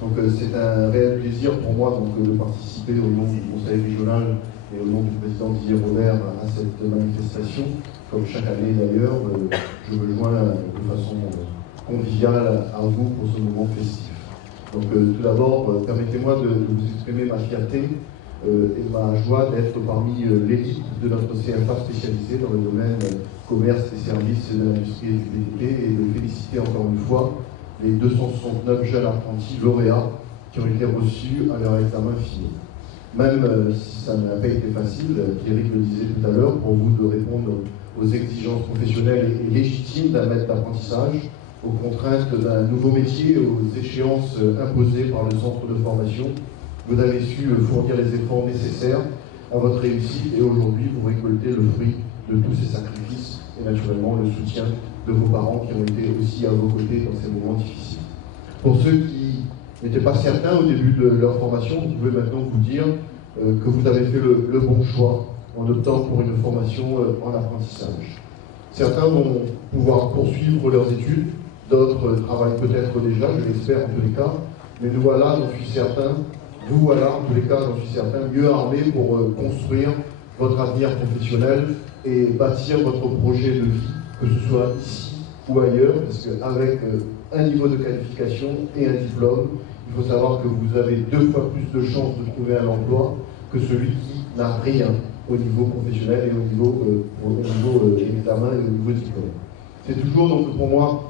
Donc c'est un réel plaisir pour moi de participer au nom du Conseil régional et au nom du président Didier Robert à cette manifestation. Comme chaque année d'ailleurs, je me joins de façon conviviale à vous pour ce moment festif. Donc tout d'abord, permettez-moi de vous exprimer ma fierté et ma joie d'être parmi l'élite de notre CFA spécialisée dans le domaine commerce et services de l'industrie et du BTP et de féliciter encore une fois les 269 jeunes apprentis lauréats qui ont été reçus à leur examen final. Même si ça n'a pas été facile, Pierrick le disait tout à l'heure, pour vous de répondre aux exigences professionnelles et légitimes d'un maître d'apprentissage, aux contraintes d'un nouveau métier, aux échéances imposées par le centre de formation, vous avez su fournir les efforts nécessaires à votre réussite et aujourd'hui vous récoltez le fruit de tous ces sacrifices et naturellement le soutien de vos parents qui ont été aussi à vos côtés dans ces moments difficiles. Pour ceux qui n'étaient pas certains au début de leur formation, vous pouvez maintenant vous dire que vous avez fait le bon choix en optant pour une formation en apprentissage. Certains vont pouvoir poursuivre leurs études, d'autres travaillent peut-être déjà, je l'espère en tous les cas, mais nous voilà, j'en suis certain, vous voilà en tous les cas, j'en suis certain, mieux armés pour construire votre avenir professionnel et bâtir votre projet de vie, que ce soit ici ou ailleurs, parce qu'avec un niveau de qualification et un diplôme, il faut savoir que vous avez 2 fois plus de chances de trouver un emploi que celui qui n'a rien au niveau professionnel et au niveau examen et au niveau diplôme. C'est toujours donc pour moi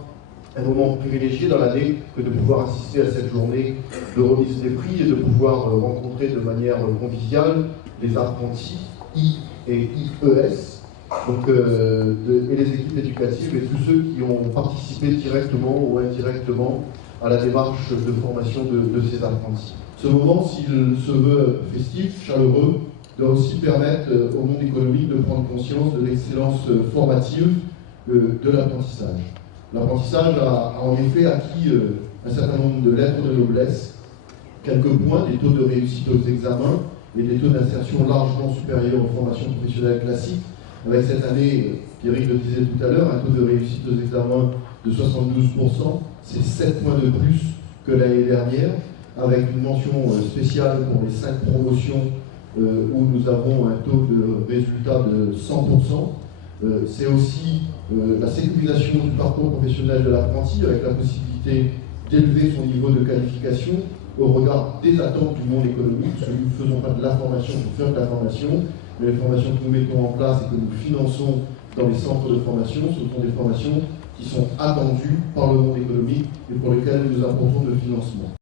un moment privilégié dans l'année que de pouvoir assister à cette journée de remise des prix et de pouvoir rencontrer de manière conviviale les apprentis I et IES, donc, et les équipes éducatives et tous ceux qui ont participé directement ou indirectement à la démarche de formation de ces apprentis. Ce moment, s'il se veut festif, chaleureux, doit aussi permettre au monde économique de prendre conscience de l'excellence formative de l'apprentissage. L'apprentissage a en effet acquis un certain nombre de lettres de noblesse, quelques points, des taux de réussite aux examens et des taux d'insertion largement supérieurs aux formations professionnelles classiques. Avec cette année, Pierrick le disait tout à l'heure, un taux de réussite aux examens de 72%, c'est 7 points de plus que l'année dernière, avec une mention spéciale pour les 5 promotions où nous avons un taux de résultat de 100%. C'est aussi la sécurisation du parcours professionnel de l'apprenti avec la possibilité d'élever son niveau de qualification au regard des attentes du monde économique, parce que nous ne faisons pas de la formation pour faire de la formation, mais les formations que nous mettons en place et que nous finançons dans les centres de formation, ce sont des formations qui sont attendues par le monde économique et pour lesquelles nous apportons de financement.